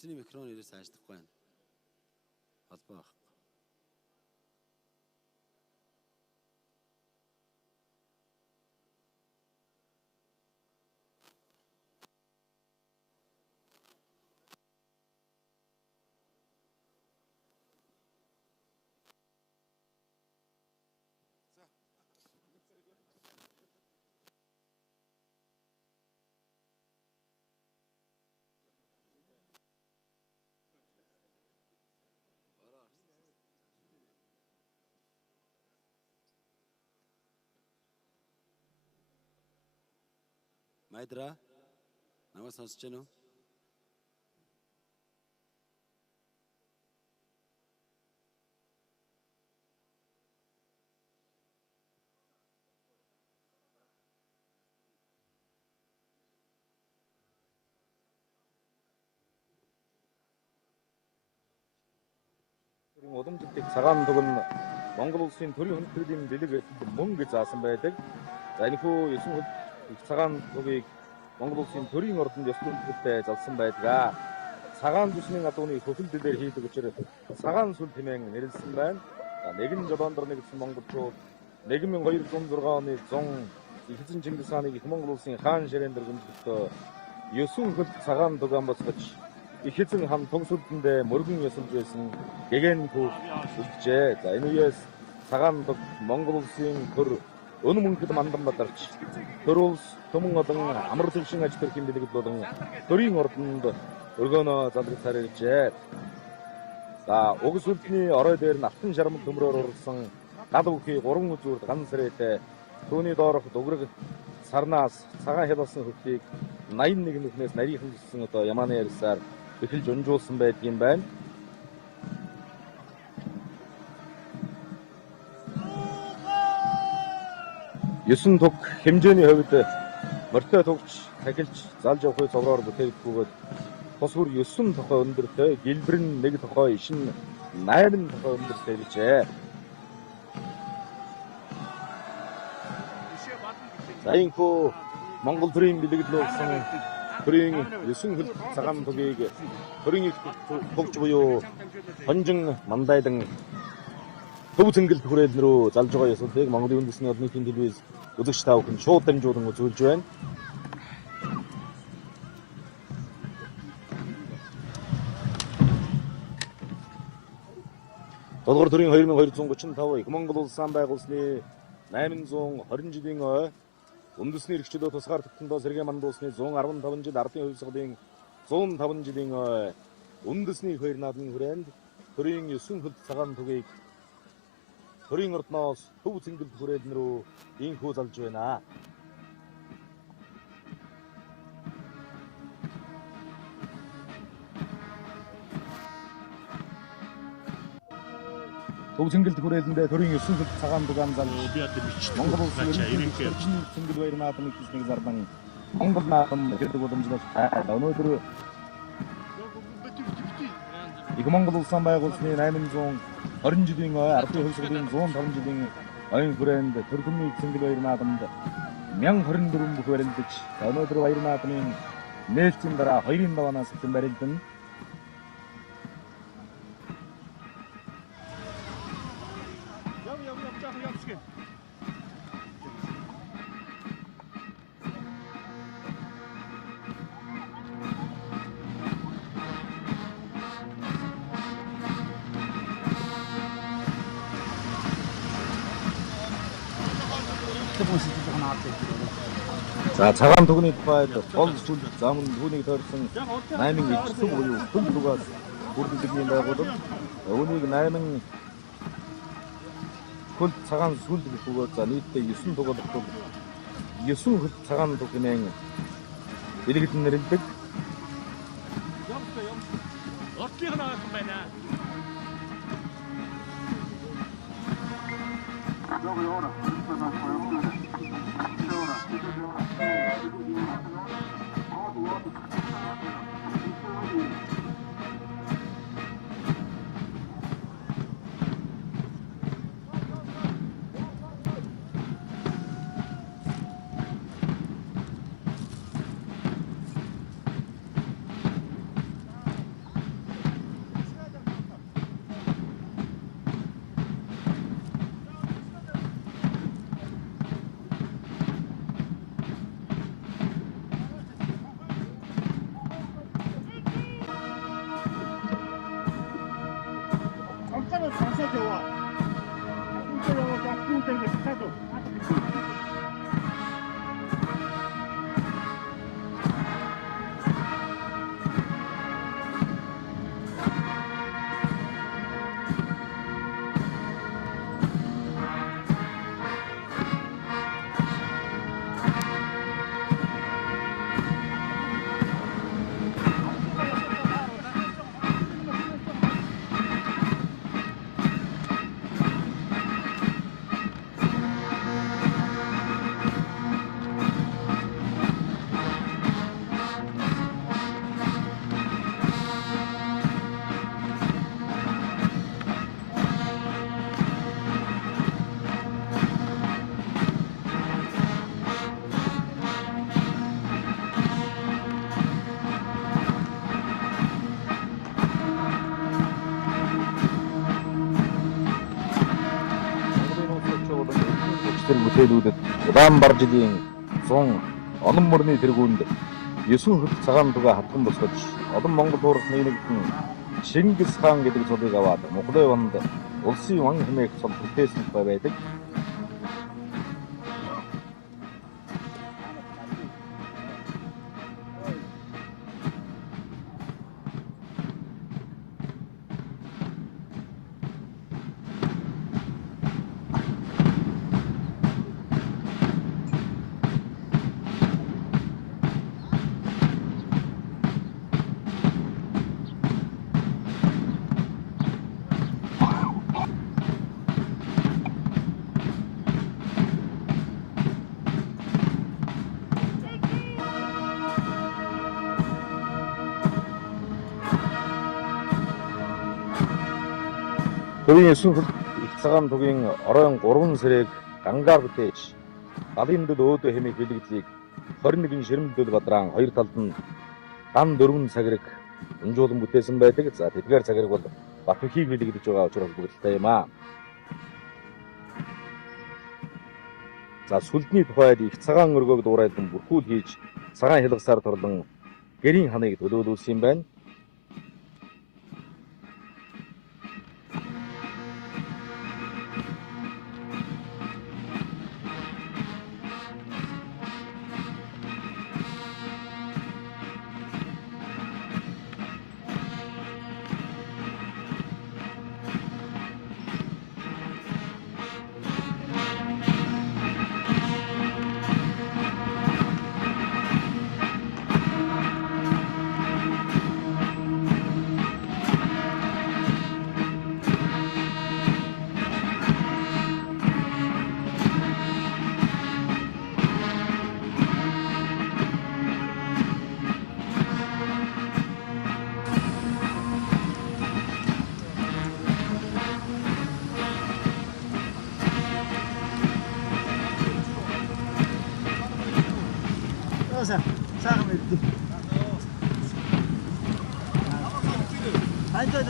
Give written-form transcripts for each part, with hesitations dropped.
Навчны микрофон ирээс ажиллахгүй байна. Холбоо авах. Майдра, намайг сонсож байна уу? Удамжлалт цагаан туг нь Монгол улсын төрийн хүндрлийн бэлэг мөн гэж заасан байдаг. За энэхүү 9 цагаан тугийг Монгол улсын төрийн ордонд ёс төрөлтэй залсан байдаг. Цагаан зүсний адууны хөфөлдөлөөр хийдэг учраас цагаан сүл хэмээн нэрлсэн байна. За нэгэн жолоондор нэгдсэн монголчууд 1206 оны 100 Эхэзэн Чингис хааныг их Монгол улсын хаан ширээн дөргөмжлөхдөө 9 цагаан туг амбацгаж Эхэзэн хаан тогсолтондөө мөргөн ёсолж байсан гэгэн түүх үлджээ. За энэ үеэс цагаан туг Монгол улсын төр өнө мөнхөд мандан бадарч төр улс төмөн олон амар төвшин аж төрхийн бэлгэд болон төрийн ордонд өргөнөө залгаж иржээ. За угс үлдний орой дээр нь алтан шармал төмрөөр ургасан гал бүхий 3 үзүүрд ган сарайтай түүний доорх дуграг сарнаас цагаан хялсан хөлтийг 81 нүхнээс нарийнхан гэсэн одоо ямааны ярьсаар эхэлж унжуулсан байдгийн байна. Ёсон туг хэмжээний хувьд морьтой тугч тахилж залж явахыг цовроор бүтээгдэхгүйгээд тус бүр 9 тохой өндөртэй гэлбэр нь 1 тохой ишин 8 тохой өндөртэй гэжээ. За энэхүү Монгол төрийн бэлэглүүлсэн төрийн 9 хөл цагаан тугийг төрийн их төгч буюу хонжин мандайдан төв цэнгэлт хүрээлэн рүү залж байгаа ёслолыг Монголын үндэсний орны телевиз үзэгч та бүхэн шууд дамжуулан үзүүлж байна. Долгор төрийн 2235 их Монгол улс сан байгуулсны 820 жилийн ой үндэсний эрхчлөө тусгаар тогтнодоо сэргээ мандуулсны 115 жил ардын хувьсгалын 105 жилийн ой үндэсний хоёр наадмын хүрээнд төрийн 9 хөл цагаан тугийг төрийн ордноос төв цэнгэлт хүрээлэн рүү инхүү залж байна. Төв цэнгэлт хүрээлэндээ төрийн 9 хөл цагаан туг амзал Монгол улсын цэнгэл баяр наадмын хэснийг зардан Монгол наадам гэдэг уламжлалт өнөөдөр их Монгол улсын байгуулсны 820 жилийн ой ардын хувьсгалын 105 жилийн ойн хүрээнд төр төмний цэнгэл баяр наадамд 1024 бүх барилдаж өнөөдөр баяр наадмын нээлтийн дараа 2-ын даваанаас хэвтэн барилдан За цагаан тугны тухайд гол сүл замын түүнийг тойрсон 8 эцэг буюу хөл тугаас бүрдүүлгийн байгууллага үүнийг 8 хөл цагаан сүл гэх үгээр за нийтдээ 9 туг болох 9 хөл цагаан туг хэмээн бэлгэлэн нэрлэдэг. Ордлын хаасан байна. бүтээлүүдэд Улаанбаатар жилийн 100 олон мөрний тэргуунд 9 хөлт цагаан туга хатган босгож олон монгол хуурхны нэгэн Чингис хаан гэдэг цолыг аваад Монголын ванд улсын ван хэмээх цол бүтээсэн байдаг. Төрийн 9 хөлт их цагаан тугийн оройн 3 сарыг гангаар бүтээж галын дэд өөдөө хэмээх билэгдлийг 21 Ширмэлдэл Бадран хоёр талд нь ган 4 цагираг өнжүүлэн бүтээсэн байдаг. За тэдгээр цагираг бол Батүхийг билэгдэж байгаа учраас бүгдэлтэй юм аа. За сүлдний тухайд их цагаан өргөөг дуурайдан бүрхүүл хийж цагаан хялгасаар торлон гэрийн ханыг төлөөлүүлсэн юм байна. Сайхан мэдээ. Хайдаа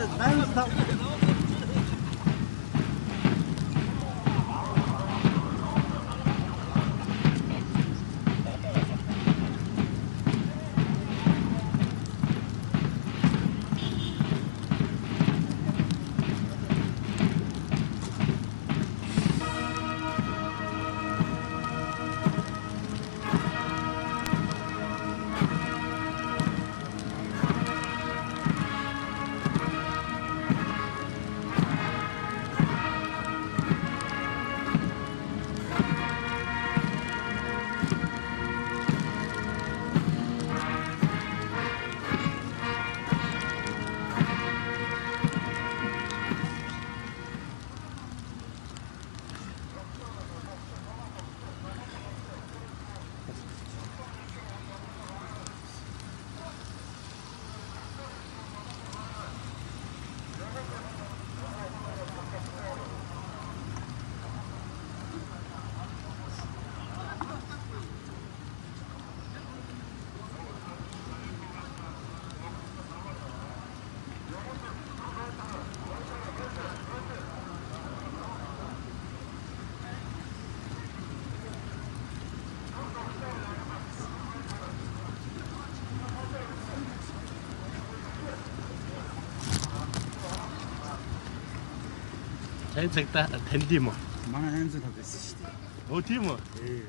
сайн цагта танд юм уу? манай аймзал тавьсан шүү дээ. Өө тийм үү? Ээ.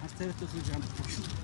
Хас царайтай сууж амтдаг шүү.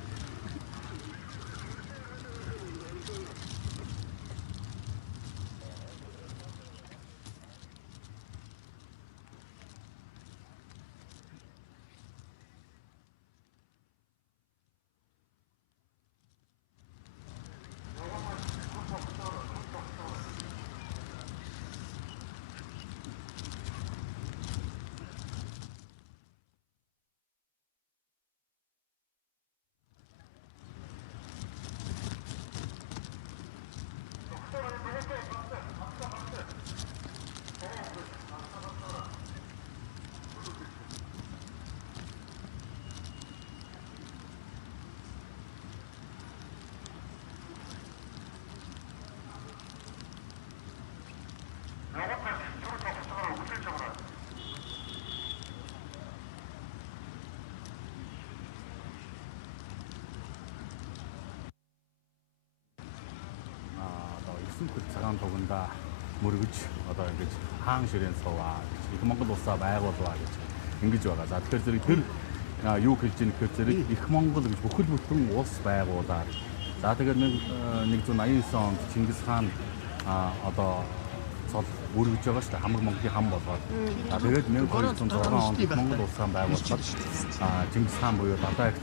цагаан тугандаа мөргөж одоо ингэж хаан ширээн суваа их Монгол улсаа байгуулваа гэж ингэж байгаа. За тэгэхээр зэрэг тэр юу хэлж ийм гэхээр зэрэг их Монгол гэж бүхэл бүтэн улс байгуулаад за тэгээд 1189 онд Чингис хаан одоо цол өргөж байгаа шүү дээ. Хамаг Монголын хам болгоод. За тэгээд 1206 онд их Монгол улсаа байгуулахад Чингис хаан буюу Дадай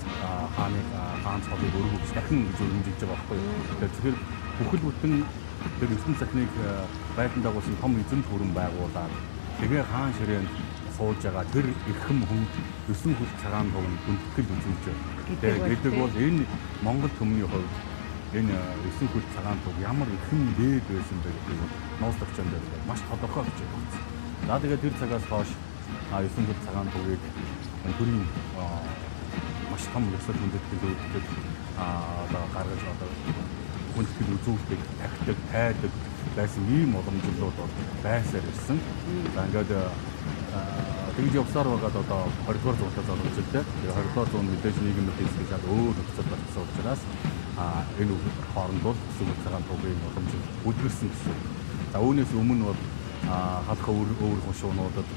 хааны хаан цолыг өргөж дахин гэж өргөмжилж байгаа байхгүй юу. Тэгэхээр бүхэл бүтэн тэр ертөнц захныг байлдан дагуулсан том эзэн төрөн байгуулаад тэгээ хаан ширээнд сууж байгаа тэр эрхэм хүнд 9 хөл цагаан туганд хүндэтгэл үзүүлж байгаа. Тэгээд бол энэ Монгол төмний хувьд энэ 9 хөл цагаан туг ямар эрхэм дээд байсан бэ гэдэг нь ноос төвчөнд дээр маш тодорхой гэж байна. За тэгээд тэр цагаас хойш 9 хөл цагаан тугийг төрийн маш том ёсол хүндэтгэл үзүүлж одоо гаргаж одоо хүндэтгэл үзүүлдэг, тахдаг, тайдаг байсан ийм уламжлалууд бол байсаар ирсэн. За ингээд тэгж явсаар байгаад одоо 20-р зуунтай залуучуудтай. Тэгээ 20-р зуун мэдээж нийгэм мэдээлэл шал өөр нөхцөл болсон учраас энэ хооронд бол эсвэл цагаан тугийн уламжлал үлгэрсэн гэсэн. За үүнээс өмнө бол халах өөр хушуунуудад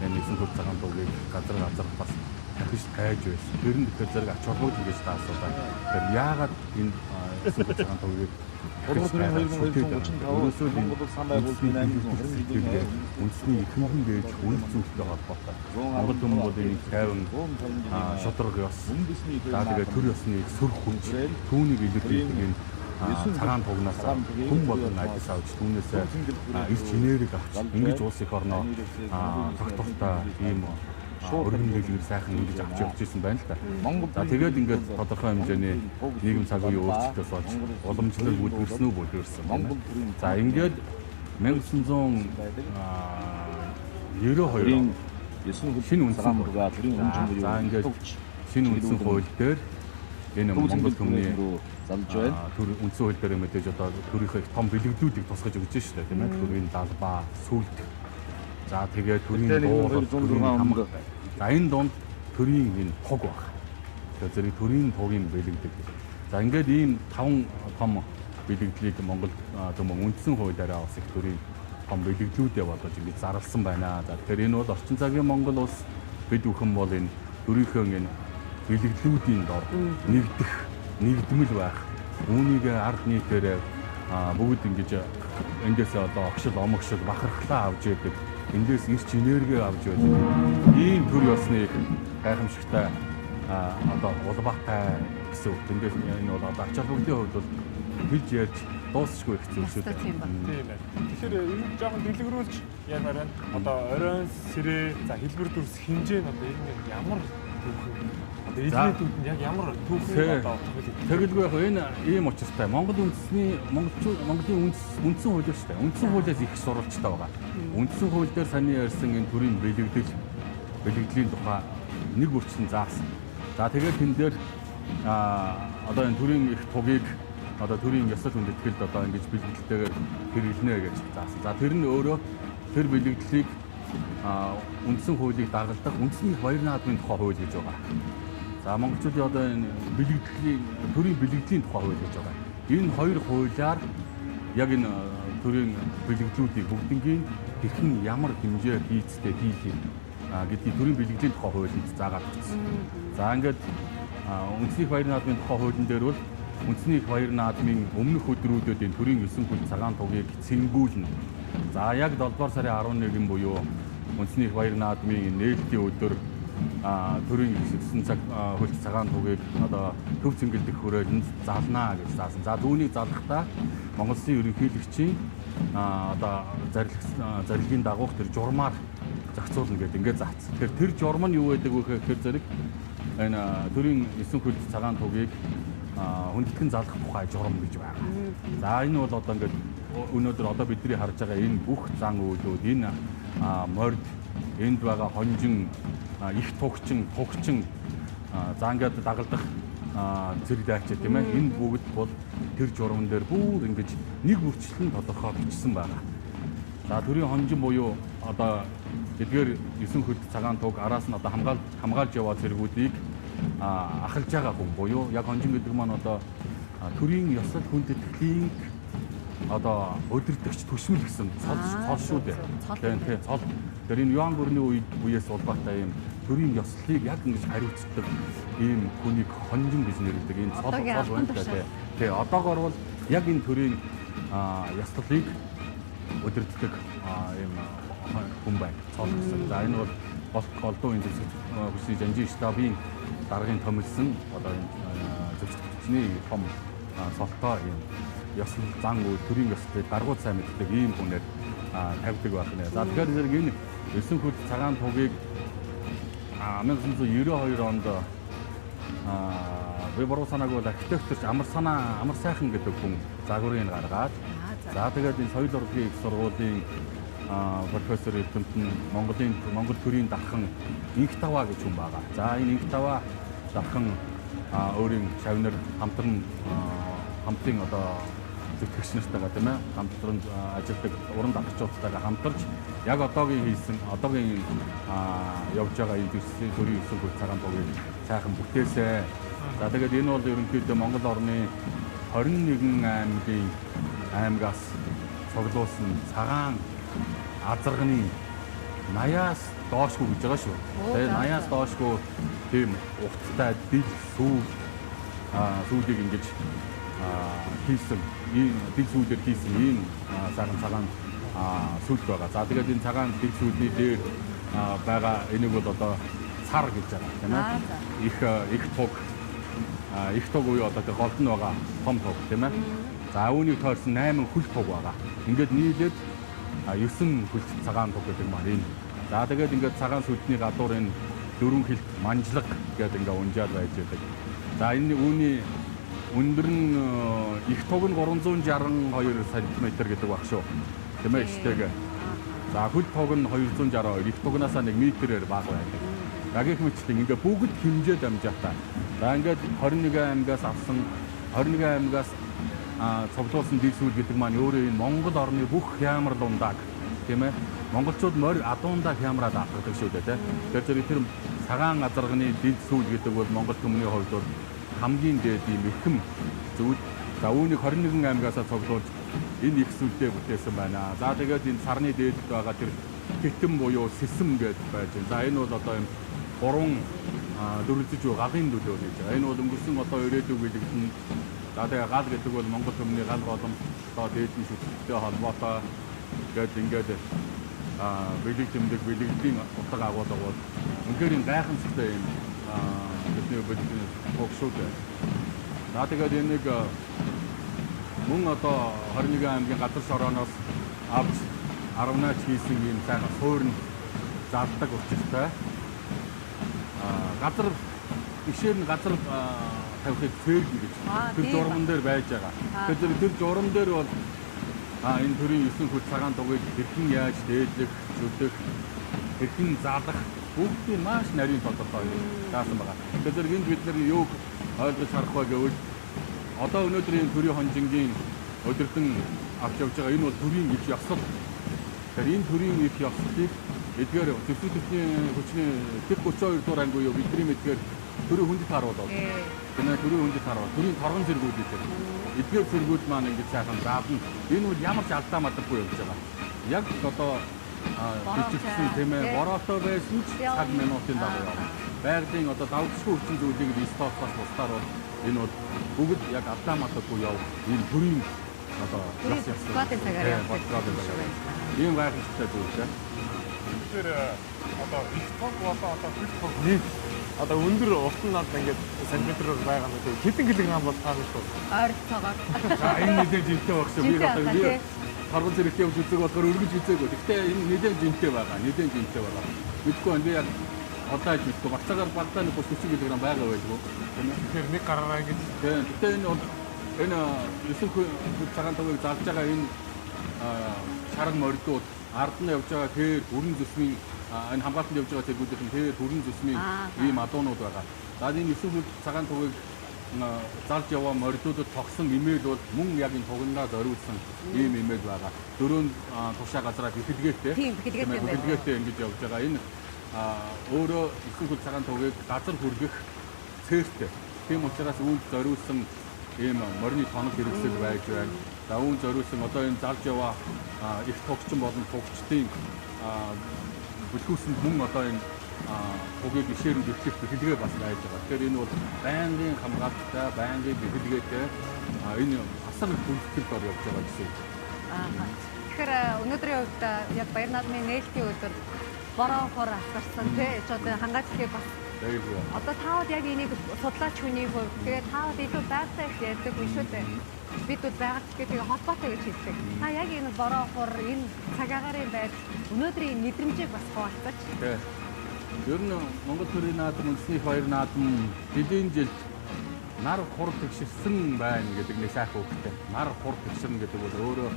энэ 9 хөл цагаан тугийг газар бас дахиж тайж байсан. Тэр нь тэгэхээр зэрэг ач холбогдол гэж та асуудаг. Тэгэхээр яагаад энэ 9 хөл цагаан тугийг Ерөөсөө Монгол сан байгуулалтын 8 хүн үндэсний ихэнх дээж үнд зүйлтэй холбоотой. Монгол хүмүүс бол энэ 50 шодрог ёс. За тэгээд төр ёсны сөрх хүч түүнийг илэрхийлэх энэ цагаан тугнаас хүн болон ажил авч түүнээс ирч энерги авч ингэж улс их орноо тогтвортой ийм өргөн дэлгэр сайхан ингэж авч явж ирсэн байна л да. За тэгээд ингээд тодорхой хэмжээний нийгэм цаг үеийн өөрчлөлтөөс болж уламжлал бүлгэрсэн үү бүлгэрсэн. За ингээд 1992 шинэ үндсэн хууль төрийн хэмжээ буюу за ингээд шинэ үндсэн хууль дээр энэ Монгол төмний залж байна. Төр үндсэн хууль дээр мэдээж одоо төрийнхөө том бэлэгдүүдийг тусгаж өгч шүү дээ тийм ээ. Төрийн далбаа, сүлд. За тэгээд төрийн дуу, төрийн хамаг. За энэ донд төрийн энэ хог баг. Тэгэхээр зэрэг төрийн тугийн бэлэгдэг. За ингээд ийм 5 том бэлэгдлийг Монгол үндсэн хуулиараа бас их төрийн том бэлэгдлүүдээ болгож ингэж зарласан байна. За тэгэхээр энэ бол орчин цагийн Монгол улс бид бүхэн бол энэ төрийнхөө энэ бэлэгдлүүдийн дор нэгдмэл байх. Үүнийг ард нийтээр бүгд ингэж эндээс одоо огшил омогшил бахархлаа авч яадаг. Эндээс ирч энерги авч байдаг. Ийм төр ёсны гайхамшигтай одоо улбаатай гэсэн үг. Эндээс энэ бол одоо ач холбогдолын хувьд бол хэлж ярьж дуусахгүй их зүйл шүү дээ. Тийм байна. Тэгэхээр энэ жоохон дэлгэрүүлж ямар байна? Одоо оройн сэрээ за хэлбэр дүрс хинжээ нь одоо энэ ямар түүхэн одоо эзлэдүүд нь яг ямар түүхэн одоо тэгэлгүй яг энэ ийм учиртай. Монголын үндсэн хууль шүү дээ. Үндсэн хуулиас их сурвалжтай байгаа. Үндсэн хууль дээр саний ярьсан энэ төрийн бэлэгдлийн тухай нэг өрчсөн заасан. За тэгээд тэн дээр одоо энэ төрийн их тугийг одоо төрийн ёсол хүндэтгэлд одоо ингэж бэлгэлтэйгээр хэрэглэнэ гэж заасан. За тэр нь өөрөө тэр бэлэгдлийг үндсэн хуулийг дагалдах үндэсний баяр наадмын тухай хууль гэж байгаа. За монголчуудын одоо энэ төрийн бэлэгдлийн тухай хууль гэж байгаа. Энэ хоёр хуулиар яг энэ төрийн бэлэгдлүүдийг бүгднийг хэрхэн ямар хэмжээр хийцтэй хийх юм гэдгийг төрийн бэлэгдлийн тухай хуулинд заагаад өгсөн. За ингээд үндэсний баяр наадмын тухай хуулийн дээр бол үндэсний баяр наадмын өмнөх өдрүүдэд энэ төрийн 9 хөл цагаан тугийг цэнгүүлнэ. За яг 7-р сарын 11 буюу үндэсний баяр наадмын нээлтийн өдөр төрийн 9 хөл цагаан тугийг одоо төв цэнгэлдэх хүрээлэнд залнаа гэж заасан. За түүнийг залгахдаа Монгол Улсын ерөнхийлөгчийн одоо зарилгын дагуух тэр журмаар зохицуулна гэдэг ингээд заасан. Тэгэхээр тэр журам нь юу байдаг вэ гэхээр зэрэг энэ төрийн 9 хөл цагаан тугийг хүндэтгэн залгах тухай журам гэж байна. За энэ бол одоо ингээд өнөөдөр одоо бидний харж байгаа энэ бүх зан үйлүүд энэ морд энд байгаа хонжин их тугчин за ингээд дагалдах зэрэг дайчаа тийм ээ. Энэ бүгд бол тэр журам дээр бүр ингэж нэг бүрчлэн тодорхой бичсэн байгаа. За төрийн хонжин буюу одоо эдгээр 9 хөл цагаан туг араас нь одоо хамгаалж яваа зэргүүдийг ахалж байгаа хүн буюу яг хонжин гэдэг маань одоо төрийн ёсол хүндэтгэлийн одоо өдөртөгч төшмөл гэсэн цол шүү дээ. цол. Тийм цол. Тэр энэ Юан бүрний үеэс улбаатай ийм төрийн ёслолыг яг ингэж хариуцдаг ийм хүнийг хонжин гэж нэрдэг. Энэ цол байна гэдэг. Тийм одоогор бол яг энэ төрийн ёслолыг өдөртдөг ийм хүн байна. Цол гэсэн. За энэ бол голдуу энэ хүсний жанжин штабын даргын томилсон одоо энэ зөвчний том цолтой ийм ёслол зан үйл төрийн ёслолыг даргууд сайн мэддэг ийм хүнээр тавьдаг байна. За тэгэхээр зэрэг энэ 9 хүнд цагаан тугийг 1992 онд би буруу санаагүй бол архитекторч амар сайхан гэдэг хүн загварыг гаргаад за тэгээд энэ соёл урлагийн их сургуулийн профессор эрдэмтэн Монгол төрийн дархан Инхтава гэж хүн байгаа. За энэ Инхтава дархан өөрийн шавнар хамтын одоо зөвтгөгч нартайгаа тийм ээ хамтран ажилладаг уран даргачдтайгаа хамтарч яг одоогийн явж байгаа энэ төрийн 9 хүнд цагаан тугийг сайхан бүтээсэй. За тэгээд энэ бол ерөнхийдөө Монгол орны 21 аймгаас цуглуулсан цагаан азарганы 80-аас доошгүй гэж байгаа шүү. Тэгээд 80-аас доошгүй тийм ухттай дил сүүдийг ингэж хийсэн ийм дил сүүдээр хийсэн ийм цагаан сүүд байгаа. За тэгээд энэ цагаан дил сүүдний дээр байгаа энийг бол одоо цар гэж байгаа тийм ээ. Их туг уу одоо тэр голд нь байгаа том туг тийм ээ. За үүнийг тойрсон 8 хөл туг байгаа. Ингээд нийлээд 9 хөл цагаан туг гэдэг маань энэ. За тэгээд ингээд цагаан сүдний гадуур энэ 4 хилт манжлаг гэдэг ингээд унжаад байж байдаг. За энэ үүний өндөр нь их туг нь 362 см гэдэг баг шүү. Тийм ээ ихтэйг. За хөл туг нь 262, их тугнаас 1 метрээр бага байдаг. Яг их мэтчтэй ингээд бүгд хэмжээд амжаатай. За ингээд 21 аймгаас авсан 21 аймгаас цуглуулсан дил сүүл гэдэг маань өөрөө энэ Монгол орны бүх хямрал ундааг тийм ээ монголчууд морь адуундаа хямраад авдаг шүү дээ тийм. Тэгэхээр тэр цагаан азарганы дил сүүл гэдэг бол Монгол хүмүүний хувьд бол хамгийн дээд юм ихэм зүйл. За үүнийг 21 аймгаасаа цуглуулж энэ их сүлдээ бүтээсэн байна. За тэгээд энэ сарны дээдэд байгаа тэр хитэн буюу сэсэм гэдэг байж байна. За энэ бол одоо юм 3 дөрвөлж галын төлөө гэж байгаа. Энэ бол өнгөрсөн одоо ирээдүйг билэгдэн. За тэгээ гал гэдэг бол Монгол хүмүүний гал боломжтой дээдийн шүтэлтэй холбоотой гэдэг ингээд билэг тэмдэг билэгдлийн утга агуулга бол үнээр энэ гайхамшигтай юм бидний бүлгийн хогшууд. За тэгээд энийг мөн одоо 21 аймгийн газар сорооноос авч 10-аач хийсэн юм сайн суурь зардаг учиртай. Газар ишээр нь газар тавихыг ферм гэж тэр журман дээр байж байгаа. Тэгэхээр тэр журам дээр бол энэ төрийн 9 хүч цагаан тугийг хэрхэн яаж дээдлэх, зүдэх, хэрхэн заалах бүгдийн маш нарийн тодорхой заасан байгаа. Тэгэхээр энд бид нар юу ойлгож харах вэ гэвэл одоо өнөөдөр энэ төрийн хонжингийн өдөртөн авч явж байгаа энэ бол төрийн их ёслол. Тэгэхээр энэ төрийн их ёслолыг эдгээр зөвсөлтийн хүчний 32 дугаар анги буюу бидний мэдгээр төрийн хүндэт харуулдаг. Тэний төрийн хүндэт харуулдаг. Төрийн торгон зэргүүд гэдэг. Эдгээр зэргүүд маань ингэж сайхан заавна. Энэ бол ямар ч алдаа мадаггүй явж байгаа. Яг одоо бичигдсэн тийм ээ бороотой байсан ч цаг минутын дагуу явна. Байгалийн одоо давтсгүй хүчин зүйлийг рестортоос бусдаар бол энэ бол бүгд яг алдаа мадаггүй яв. Энэ төрийн одоо батын цагаар явах. Ийм гайхалтай зүйл тийм. Тэр одоо их тог болоо одоо хөл тог нэг одоо өндөр уртан над ингээд сантиметрээр байгаа нь тийм хэдэн килограмм бол таа шүү. Ойролцоогоор. За энэ нэлээд жинтэй багш би одоо би харгуун зэрэгтэй явж үзэг болохоор өргөж үзээгүй. Гэхдээ энэ нэлээд жинтэй байгаа. Нэлээд жинтэй байгаа. Мэдгүй энэ яг одоо ч мэдгүй багцаагаар багтаа нэг 30 кг байгаа байлгүй. Тэгэхээр нэг гараараа ингэж тийм. Гэхдээ энэ 9 хүч цагаан тугийг заалж байгаа энэ шаран мордууд ард нь явж байгаа тэр бүрэн зүсмийн энэ хамгаалтанд явж байгаа зэргүүдийн тэр бүрэн зүсмийн ийм адуунууд байгаа. За энэ 9 хүч цагаан тугийг залж яваа мордуудад тогсон имэйл бол мөн яг энэ тугнаа зориулсан ийм имэйл байгаа. Дөрөв тушаа газраа бэхэлгээтэй. Тийм бэхэлгээтэй байна. Бэхэлгээтэй ингэж явж байгаа. Энэ өөрөө 9 хүч цагаан тугийг газар хүргэх цээртэй. Тийм учраас үүнд зориулсан ийм морины тоног хэрэгсэл байж байна. За үүн зориулсан одоо энэ зарж яваа их тогтчин болон тугчдын бүлгүүсэнд мөн одоо энэ тугийг ишээрэн дэвшлэх бэлгээ бас байж байгаа. Тэгэхээр энэ бол байнгын хамгаалалттай, байнгын бэлгээтэй энэ асар их бүлгэлд явж байгаа гэсэн. Тэгэхээр өнөөдрийн хувьд яг баяр наадмын нээлтийн өдөр бороо хор асгарсан тий. Ч одоо хангалттай бас одоо таавал яг энийг судлаач хүний хувьд тэгээд таавал илүү байртай их ярьдаг биш үү дээ. Бид бол байгаль тэгээ холбоотой гэж хэлдэг. Та яг энэ бороо хор энэ цаг агарын байдал өнөөдрийн мэдрэмжийг бас хуваалцаач. Тий. Ер нь Монгол төрийн наадам, үндэсний баяр наадам хэдийн жил нар хур тэгшэрсэн байна гэдэг нэг сайхан үгтэй. Нар хур тэгшэрнэ гэдэг бол өөрөө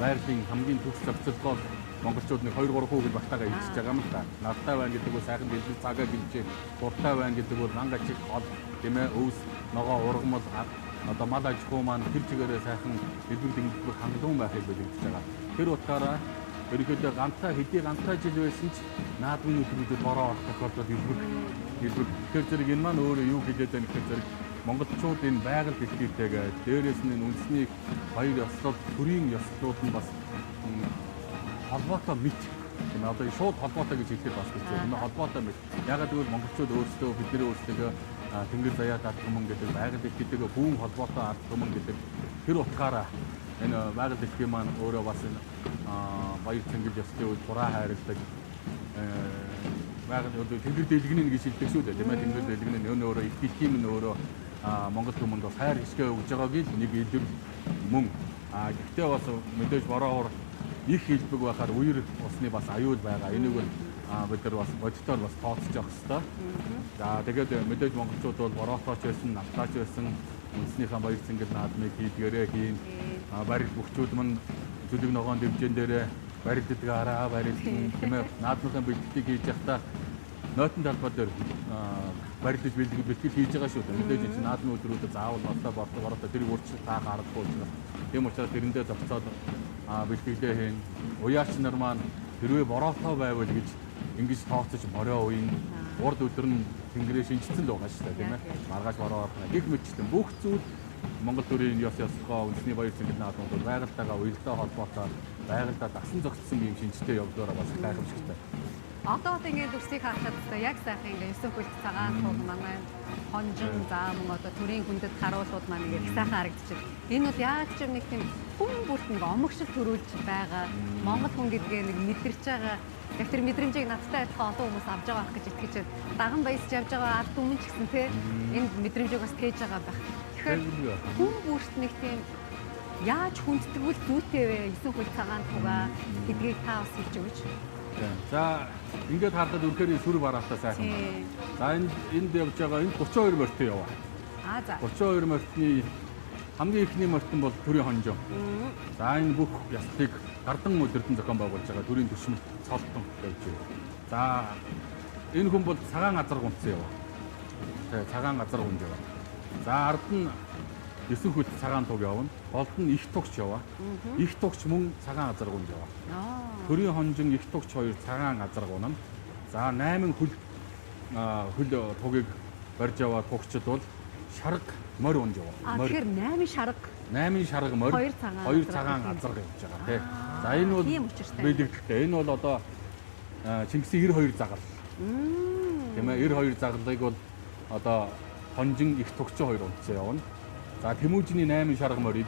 байгалийн хамгийн төгс зохицол монголчууд нэг 2-3 хүүхэд багтаага илчиж байгаа юм л да. Нартай байна гэдэг бол сайхан дэлгэр цагаа гинжээ, дуртай байна гэдэг бол манга чих хол тийм ээ өвс ногоо ургамал одоо мал аж ахуй маань тэр чигээрээ сайхан дэлгэр дэглэлбэр хангалуун байхыг бэлэгдэж байгаа. Тэр утгаараа ерөнхийдөө ганцаа жил байсан ч наадмын өдрүүдэд бороо орох тохиолдол илбэг. Тэгэхээр зэрэг энэ маань өөрөө юу хэлээд байна гэхээр зэрэг монголчууд энэ байгаль дэлхийтэйгээ дээрээс нь үндэсний баяр ёслол, төрийн ёслолууд нь бас холбоотой мэт. Тийм одоо шууд холбоотой гэж хэлэхэд бас хэцүү. Энэ холбоотой мэт. Ягаад гэвэл монголчууд өөрсдөө бидний өөрсдөө тэнгэр заяат ард түмэн гэдэг байгаль дэлхийтэйгээ бүүн холбоотой ард түмэн гэдэг тэр утгаараа энэ байгаль дэлхийн маань өөрөө бас энэ баяр цэнгэл ёслолын үед бураа хайрладаг байгаль тэнгэр дэлгэн гэж хэлдэг шүү дээ. Тийм ээ тэнгэр дэлгэн нь өөрөө их дэлхийн нь өөрөө Монгол түмэнд бас хайр хишгээ өгж байгааг нэг илэр мөн. Гэхдээ бас мэдээж бороо хор их хэлбэг байхаар үер усны бас аюул байгаа. Энийг бол бид нар бас бодитоор бас тооцож явах хэрэгтэй. За тэгээд мэдээж монголчууд бол борооч байсан, нафтаач байсан үндэснийхээ баяр цэнгэл наадмыг хийдгээрээ хийн. Барил бүхчүүд мань зүлэг ногоон дэвжэн дээрээ барилддаг араа барилдан тийм ээ наадмын бэлтгэлийг хийж явахдаа нойтон талбай дээр барилдаж бэлтгэл хийж байгаа шүү дээ. Мэдээж чинь наадмын өдрүүдэд заавал болоо бороо тэрийг өөрчлөлт таах аргагүй учраас тийм учраас тэрэндээ зохицоод бэлтгэлээ хийн. Уяач нар маань хэрвээ бороотой байвал гэж ингэж тооцож борио уйн урд өдөр нь тэнгэрээ шинжсэн л байгаа шүү дээ тийм ээ. Маргааш бороо орох гэх мэтчлэн бүх зүйл Монгол төрийн ёс ёслогоо үндэсний баяр цэнгэл наадмууд бол байгальтайгаа уялдаа холбоотой байгальтаа дасан зохицсон юм шинжтэй явдгаараа бас гайхамшигтай. Одоо ингээд үсгийг харахад яг сайхан ингээд эсэх хөлт цагаан туг манай хонжин заам одоо төрийн хүндэт харуулууд маань ингээд их сайхан харагдчих. Энэ бол яаж ч юм нэг тийм хүн бүрт нэг омогшил төрүүлж байгаа Монгол хүн гэдгээ нэг мэдэрч байгаа. Яг тэр мэдрэмжийг надтай адилхан олон хүмүүс авч байгаа гэж итгэж байна. Даган баясч явж байгаа ард түмэн ч гэсэн те энэ мэдрэмжийг бас тээж байгаа байх. Тэгэхээр хүн бүрт нэг тийм яаж хүндтгэвэл зүйтэй вэ? Эсэх хөлт цагаан тугаа гэдгийг та бас хэлж өгөөч. За ингээд хардад үрхээр сүр бараалтаа сайхан. За энд явж байгаа энэ 32 морьтой яваа. За 32 морьтны хамгийн ихний морьтон бол төрийн хонжоо. За энэ бүх яслыг гардан өдөртөн зохион байгуулж байгаа төрийн төшмөл цолтон явж байна. За энэ хүн бол цагаан газар гунцсан яваа. Цагаан газар гунж яваа. За ард нь 9 хөлт цагаан туг явна. Голд нь их тугч яваа. Их тугч мөн цагаан газар гунж яваа. Төрийн хонжин их тугч хоёр цагаан газар гунана. За 8 хөл тугийг барьж яваа тугчид бол шарга морь унж яваа. Тэгэхээр 8 шарга морь хоёр цагаан газар явж байгаа тий. За энэ бол бэлэгдэхтэй. Энэ бол одоо Чингисийн 92 загал. Тийм ээ 92 загалыг бол одоо хонжин их тугч хоёр унцсан явна. За Тэмүүжний 8 шарга морийг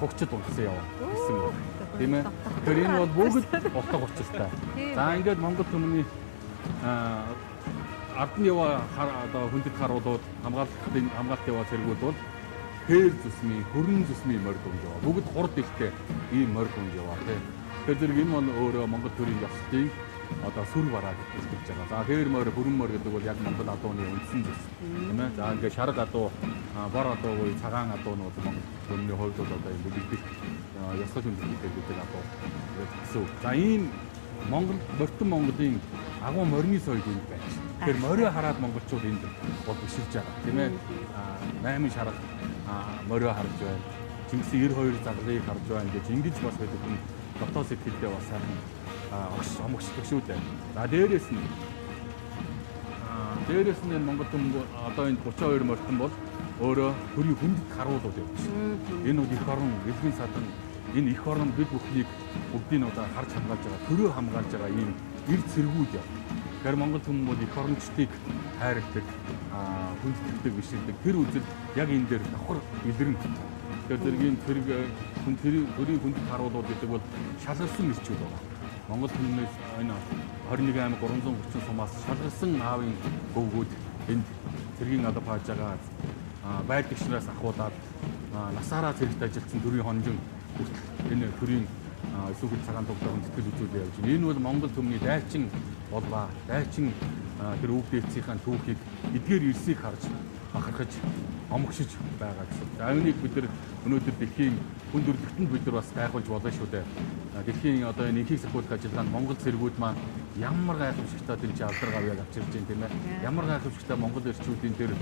тугчид унцсан явна гэсэн үг. Тийм ээ. Тэгэхээр энэ бол бүгд утга учиртай. За ингээд Монгол түмний ард нь яваа одоо хүндэт харуулууд хамгаалалт яваа цэргүүд бол хэр зүсмийн, хөрөн зүсмийн морь унж яваа. Бүгд хурд ихтэй ийм морь унж яваа тийм. Тэгэхээр зэрэг энэ маань өөрөө Монгол төрийн ёслолыг одоо сүр бараад илтгэж байгаа. За хэр морь, хөрөн морь гэдэг бол яг Монгол адууны үндсэн зүйлс. Тийм ээ. За ингээд шарга адуу, бор адуу, цагаан адуунууд Монгол төрийн хувьд бол одоо энэ бэлтгэх ёслол хүндэтгэл гэдэг адуу гэсэн. За ийм Монгол морьтон Монголын агуу морины соёл энд байж. Тэгэхээр морио хараад монголчууд энд бол биширж байгаа. Тийм ээ. 8 шарга морио харж байна. Чингисийн 92 загалыг харж байна гэж ингэж бас байдаг хүн дотоод сэтгэлдээ бас сайхан омогшдог шүү дээ. За дээрээс нь Монгол түмэн одоо энэ 32 морьтон бол өөрөө төрийн хүнд харуулууд явж байна. Энэ бол их орон, элгийн садан энэ их орон бид бүхнийг бүгдийг одоо харж хамгаалж байгаа, төрөө хамгаалж байгаа ийм эр цэргүүд яв. Тэгэхээр Монгол хүмүүс бол их орончдыг хайрладаг, хүндэтгдэг, биширдэг. Тэр үзэл яг энэ дээр давхар илэрнэ. Тэгэхээр зэргийн төрийн хүнд харуулууд гэдэг бол шалгарсан ирчүүд байна. Монгол хүмүүст энэ 21 аймаг 330 сумаас шалгарсан аавын хөвгүүд энд цэргийн алба хааж байгаа байдаг шнаас ахуулаад насаараа цэрэгт ажилласан төрийн хонжин хүртэл энэ төрийн эсвэл цагаан тоглоом сэтгэл үзүүлээ явж байна. Энэ бол Монгол түмний дайчин болваа, дайчин тэр үг дээдсийн түүхийг эдгээр ирсийг харж бахархаж омгшиж байгаа гэсэн. За үүнийг бид нар өнөөдөр дэлхийн хүн төрөлхтөнд бид нар бас гайхуулж болно шүү дээ. Дэлхийн одоо энэ ихийг сахиулах ажиллагаанд Монгол цэргүүд маань ямар гайхамшигтай тэнцээ алдар гавьяаг авчирч байна тийм ээ. Ямар гайхамшигтай Монгол эрчүүдийн тэр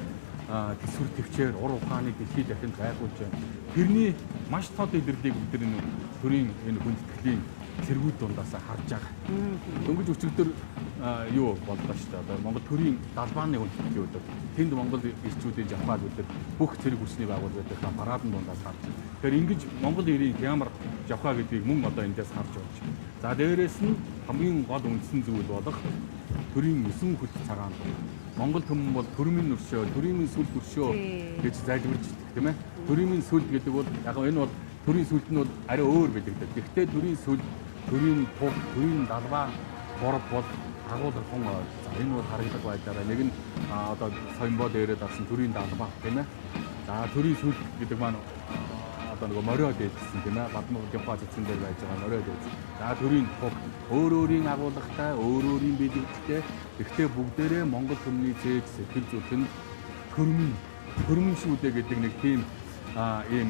төсвөр төвчээр ур ухааны дэлхийд дахинд гайхуулж байна. Тэрний маш тод илэрлийг бид нар энэ төрийн энэ хүндэтгэлийн цэргүүд дундаас харж байгаа. Дөнгөж өчигдөр юу боллоо шүү дээ. Одоо Монгол төрийн далбааны хүндэтгэлийн үед тэнд Монгол эрчүүдийн жавхаад бид нар бүх цэрэг хүчний байгууллагуудын парадын дундаас харж. Тэгэхээр ингэж Монгол эрийн ямар жавхаа гэдгийг мөн одоо эндээс харж болж. За дээрээс нь хамгийн гол үндсэн зүйл болох төрийн 9 хүч цагаан туг. Монгол түмэн бол төрийн өршөө, төрийн сүлд өршөө гэж зайлшгүй тийм ээ. Төрийн сүлд гэдэг бол яг энэ бол төрийн сүлд нь бол арай өөр байдаг. Гэхдээ төрийн сүлд, төрийн туг, төрийн далбаа борог бол агуулгын за энэ бол харагдах байдлаараа нэг нь одоо соёмбоо дээрээ давсан төрийн далбаа тийм ээ. За төрийн сүлд гэдэг маань одоо нэг морио дээдсэн тийм ээ. Бадмаг гэмпа цэцэн дээр байж байгаа морио дээдсэн. За төрийн туг өөрийн агуулгатай, өөрийн биелэгдэлтэй. Гэхдээ бүгдээрээ Монгол түмний зээж сэтгэл зүтгэн хөрмөн шүүдэ гэдэг нэг тийм ийм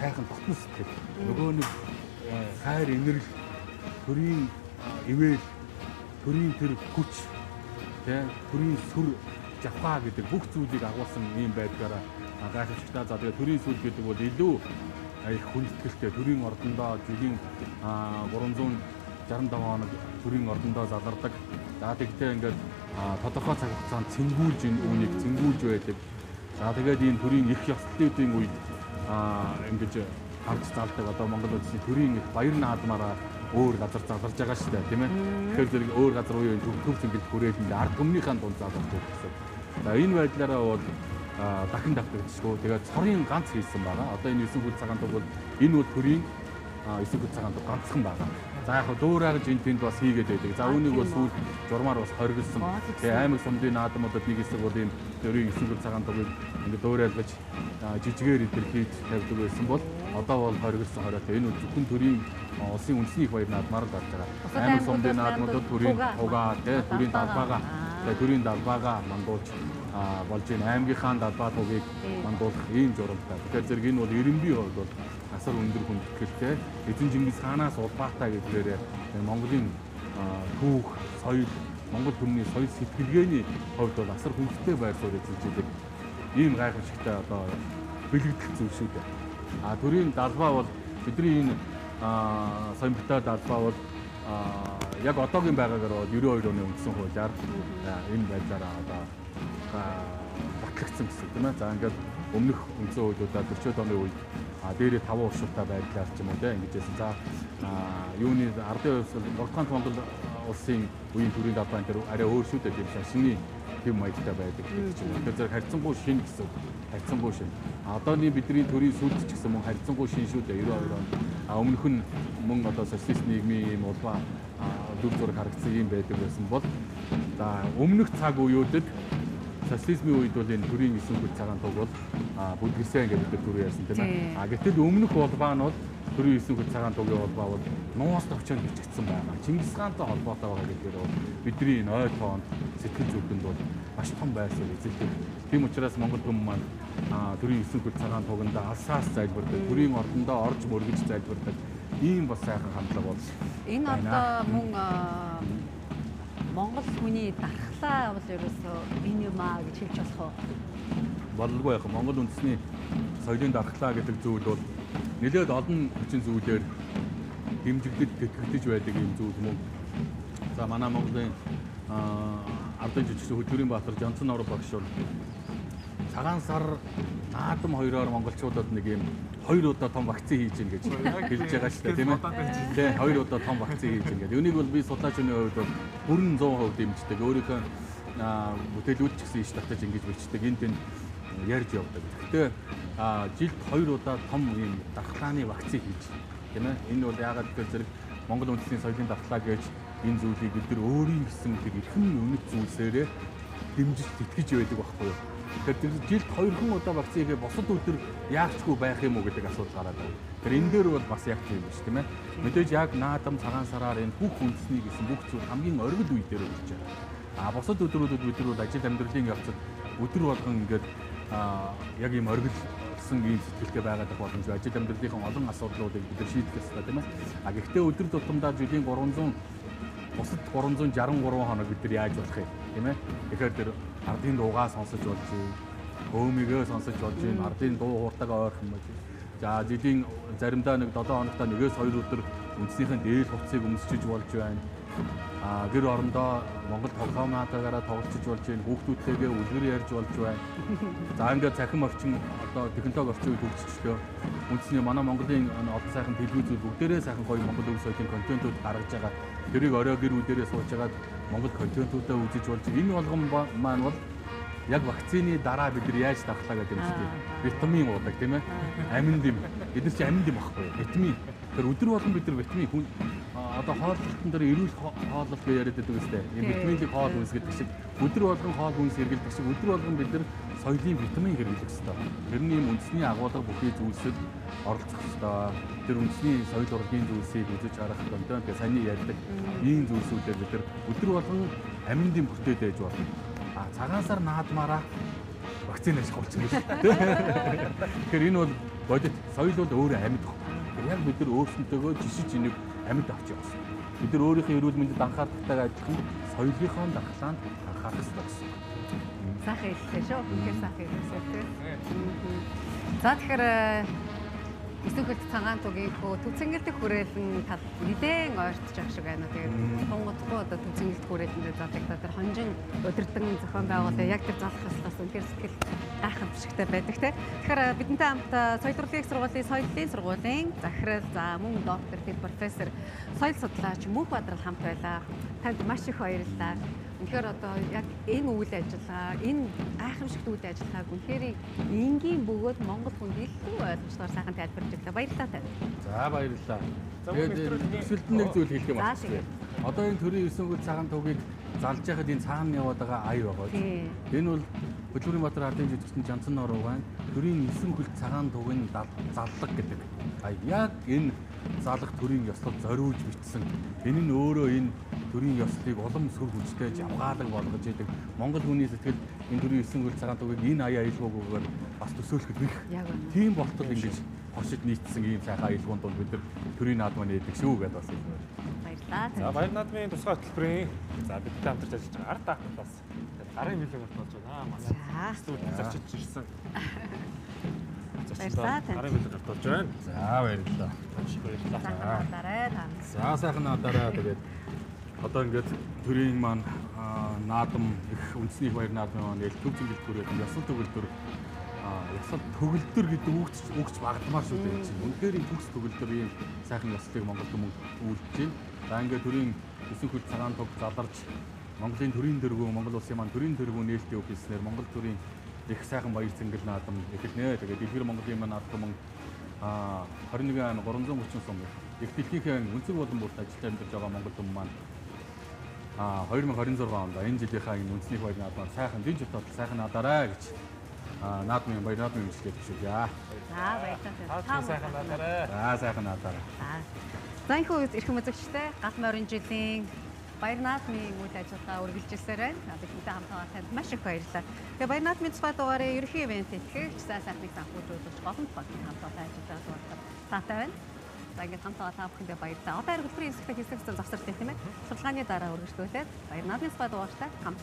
сайхан дотно сэтгэл. Нөгөө нэг хайр инэрл, төрийн ивэл, төрийн тэр хүч, төрийн сүр жавхаа гэдэг бүх зүйлийг агуулсан ийм байдлаараа гайхамшигтай. За тэгээ төрийн сүр гэдэг бол илүү их хүндэтгэлтэй төрийн ордондоо жилийн 365 хоног төрийн ордондоо залардаг. За тэгтээ ингээд тодорхой цаг хугацаанд цэнгүүлж энэ үүнийг цэнгүүлж байдаг. За тэгээд энэ төрийн их ёслолтын үед ингэж харж залдаг одоо Монгол улсын төрийн их баяр наадмаараа өөр газар заларж байгаа шүү дээ тийм ээ. Тэгэхээр зэрэг өөр газар уу төв цэнгэл хүрээлэнд ард түмнийхээ дунд заларч байгаа гэсэн. За энэ байдлаараа бол дахин давтагдчихгүй. Тэгээд цорын ганц хийсэн байгаа. Одоо энэ 9 хүч цагаан туг бол энэ бол төрийн 9 хүч цагаан туг ганцхан байгаа. За яг дуурайгаж энэ тэнд бас хийгээд байдаг. За үүнийг бас сүүл журмаар бас хоригдсан. Тэгээ аймаг сумдын наадмуудад нэг хэсэг бол энэ төрийн 9 хүч цагаан тугийг ингээд дуурайлгаж жижигээр энэ хийж тавьдаг байсан бол одоо бол хоригдсан хоройтой. Энэ зөвхөн төрийн улсын үндэсний их баяр наадмаар л гарч байгаа. Аймаг сумдын наадмуудад төрийн тугаа, төрийн төрийн далбаагаа мандуулж болж энэ аймгийнхаа далбаа тугийг мандуулах ийм журамтай. Тэгэхээр зэрэг энэ бол ирэмбийн хувьд бол асар өндөр хүндэтгэлтэй. Эзэн Чингис хаанаас улбаатай гэдгээр Монголын түүх, соёл, Монгол түмний соёл сэтгэлгээний хувьд бол асар хүндэттэй байр суурь эзэлжүүлдэг. Ийм гайхамшигтай одоо бэлэгдэх зүйл шүү дээ. Төрийн далбаа бол бидний энэ соёмтой далбаа бол яг одоогийн байгаагаар бол 92 оны үндсэн хуулиар энэ байдлаараа одоо батлагдсан гэсэн тийм ээ. За ингээд өмнөх үндсэн хуулиудаар 40-од оны үед дээрээ 5 уршилтай байдлаар ч юм уу тийм ингэж байсан. За юуны ардын хувьд 3 дахь Монгол улсын үеийн төрийн далбаан дээр арай өөр шүү дээ тийм шиний хэв маягтай байдаг гэдэг чинь. Тэгэхээр зэрэг харьцангуй шин гэсэн харьцангуй шин. Одооний бидний төрийн сүлд ч гэсэн мөн харьцангуй шин шүү дээ 92 он. Өмнөх нь мөн одоо социалист нийгмийн ийм улбаа дүр зураг харагдсан юм байдаг байсан бол за өмнөх цаг үеүүдэд социализмын үед бол энэ төрийн 9 хүч цагаан туг бол бүдгэрсэн гэдэг төр ярьсан тийм ээ. Гэтэл өмнөх улбаа нь бол төрийн 9 хүч цагаан тугийн улбаа бол нуус төвчөнд бичигдсэн байна. Чингис хаантай холбоотой байгаа гэдгээр бол бидний энэ ой тоонд сэтгэл зүрхэнд бол маш том байр суурь эзэлдэг. Тийм учраас Монгол түмэн маань төрийн 9 хүч цагаан туганд алсаас зайлбардаг, төрийн ордондоо орж мөргөж зайлбардаг ийм бас сайхан хандлага бол энэ одоо мөн Монгол хүний дархлаа бол ерөөсөө энэ юм аа гэж хэлж болох уу? Боллгүй яг Монгол үндэсний соёлын дархлаа гэдэг зүйл бол нэлээд олон хүчин зүйлээр дэмжигдэж тэтгэгдэж байдаг юм зүйл мөн. За манай Монголын ардын жижигчдийн хөтөлбөрийн баатар Жанцан Оров багш бол цагаан сар наадам хоёроор монголчуудад нэг юм 2 удаа том вакцин хийж гин гэж хэлж байгаа шүү дээ, тийм ээ. Тийм 2 удаа том вакцин хийж гин гэдэг. Үнийг бол би судлаач хүний хувьд бол бүрэн 100% дэмждэг. Өөрийнхөө бүтээлүүд ч гэсэн иш татаж ингэж бичдэг. Энд энэ ярьж явдаг. Гэхдээ жилд 2 удаа том юм дархлааны вакцин хийж, тийм ээ. Энэ бол яагаад гэвэл зэрэг Монгол үндэсний соёлын дархлаа гэж энэ зүйлийг бид нар өөрийн гэсэн тэр эрхэм үнэт зүйлсээрээ дэмжиж тэтгэж байдаг байхгүй юу. Тэгэхээр жилд 2 удаа вакцин хийгээ бусад өдөр яахчгүй байх юм уу гэдэг асуудал гараад байна. Тэгэхээр энэ дээр бол бас яг тийм биш, тийм ээ. Мэдээж яг наадам цагаан сараар энэ бүх үндэсний гэсэн бүх зүйл хамгийн оргил үе дээр үрж байгаа. Бусад өдрүүдэд бид нар ажил амьдралын явцад өдөр болгон ингээд яг ийм оргилсан ийм сэтгэлтэй байгаад байх боломж. Ажил амьдралын олон асуудлуудыг бид нар шийдэх ёстой, тийм ээ. Гэхдээ өдөр тутамдаа жилийн 363 хоног бид нар яаж болох юм, тийм ээ. Тэгэхээр тэр ардын дуугаа сонсож болж, хөөмигөө сонсож болж, ардын дуу хууртайгаа ойрхон байж. За жилийн заримдаа нэг 7 хоногтаа 1-2 өдөр үндснийхэн дээл хувцсыг өмсчиж болж байна. Гэр орондоо Монгол тоглоомнуудаараа тоглолцож болж байна. Хүүхдүүдтэйгээ үлгэр ярьж болж байна. За ингээд цахим орчин одоо технологи орчин үед хөгжчихлөө. Үндсний манай Монголын одоо сайхан телевизүүд бүгдээрээ сайхан гоё Монгол өв соёлын контентууд гаргаж байгаа. Тэрийг орой гэр бүлээрээ сууж агаад Монгол контентуудаа үзэж болж энэ болгон маань бол яг вакцины дараа бид нар яаж дархлаа гэдэг юм шиг витамин уудаг, тийм ээ. Аминд юм. Бид нар чи аминд юм байхгүй юу? Витамин. Тэр өдөр болгон бид нар витамин хүн одоо хооллолтын дээр эрүүл хооллолт гэж яриад байдаг үстэй. Энэ витаминыг хоол хүнс гэдэг шиг өдөр болгон хоол хүнс хэрэглэдэг шиг өдөр болгон бид нар соёлын витамин хэрэглэх ёстой. Тэрний юм үндэсний агуулга бүхий зүйлсэд оролцох ёстой. Тэр үндэсний соёл урлагийн зүйлсийг үзэж харах контент гэж саний ярьдаг. Ийм зүйлсүүдээр бид нар өдөр болгон аминдын бүртээд байж болно. Цагаан сар наадмаараа вакцин ашиг болчихно шүү дээ. Тэгэхээр энэ бол бодит соёл бол өөрөө амьд баг. Яг бид нар өөрсөнтэйгөө жишиж энийг амьд авч явсан. Бид нар өөрийнхөө эрүүл мэндэд анхаардахтайгаа адилхан соёлынхоо дархлаанд анхаарах ёстой гэсэн. Сайхан хэллээ шүү. Үнэхээр сайхан хэлсэн. За тэгэхээр Эсвэлт цагаан тугийн төвцөнгөлтөг хүрээлэн тал нэгэн ойртож байгаа шиг байна. Тэгээд тунгадгүй одоо төвцөнгөлт хүрээлэндээ залгадаа тэр хонжин өдөрдөн зохион байгуулалт яг тэр залах ёслоос үнэхээр сэтгэл гайхамшигтай байдаг те. Тэгэхээр бидэнтэй хамт соёл урлагийн сургуулийн соёлын сургуулийн захирал за мөн доктор профессор соёл судлаач Мөнх Бадрал хамт байлаа. Танд маш их баярлалаа. Тэгэхээр одоо яг энэ үйл ажиллагаа, энэ гайхамшигт үйл ажиллагааг үнэхээр энгийн бөгөөд Монгол хүнд илүү ойлгомжтойгоор сайхан тайлбарж өглөө. Баярлалаа тань. За баярлалаа. Тэгээд өсвөлтөнд нэг зүйл хэлэх юм байна. Одоо энэ төрийн 9 гүйл цагаан тугийг залж яхад энэ цаана яваад байгаа ая байгаа. Энэ бол Хөдөлмөрийн Баатар ардын жүжигчин Жанцан Норов байна. Төрийн 9 гүйл цагаан тугийн заллаг гэдэг. Яг энэ залах төрийн ёслол зориулж бичсэн. Энэ нь өөрөө энэ төрийн ёслолыг улам сүр хүчтэй жавгаалаг болгож идэг. Монгол хүний сэтгэл энэ төрийн 9 гүйл цагаан тугийг энэ аяа аялгаагаар бас төсөөлөхөд их. Тийм болтол ингэж хошид нийцсэн ийм сайхан аялгаунд бол бид нар төрийн наадмаа нээдэг шүү гэдээ бас хэлмээр. Баярлалаа. За баяр наадмын тусгай хөтөлбөрийн за бидтэй хамтарч ажиллаж байгаа ард таах бас гарын мэлэг болж байна. Манай студид зарчиж ирсэн. Баярлалаа. Гарын мэлэг болж байна. За баярлалаа. Баярлалаа. За сайхан наадаараа тэгээд одоо ингээд төрийн маань наадам их үндэсний баяр наадмын маань төв зингэлт төрөөд ёсол төгөлдөр ёсол төгөлдөр гэдэг үгч багдмаар шүү дээ чинь. Үнэхээр энэ төгс төгөлдөр ийм сайхан ёслыг Монгол хүмүүс үйлдэж байна. За ингээд төрийн 9 гүйл цагаан туг заларч Монголын төрийн дэргүү, Монгол улсын маань төрийн дэргүү нээлттэй өгүүлснээр Монгол төрийн их сайхан баяр цэнгэл наадам эхэлнэ. Тэгээд дэлгэр Монголын маань ард түмэн 21 330 сум их дэлхийхэн өнцөг болон бүрт ажиллаж амьдарч байгаа Монгол түмэн маань 2026 онд энэ жилийнхаа энэ үндэсний баяр наадмаар сайхан дэж утал сайхан наадаарай гэж наадмын баяр наадмын үйлчлэгээ төшөөлье. За баярлалаа. Та сайхан наадаарай. За сайхан наадаарай. За их эрхэм үзэгчтэй гал морин жилийн баяр наадмын үйл ажиллагаа үргэлжилсээр байна. Бидэнтэй хамт байгаа танд маш их баярлалаа. Тэгээ баяр наадмын цэцгэн дугаарыг ерөнхий ивент итгэгч сайхныг санхүүжүүлж голомт багийн хамт байгаа ажиллагаа дугаараар таатай байна. За ингээд хамт байгаа та бүхэндээ баярлалаа. Одоо хөтөлбөрийн хэсэгт завсарлаа тийм ээ. Судалгааны дараа үргэлжлүүлээд баяр наадмын цэцгэн дугаартай хамт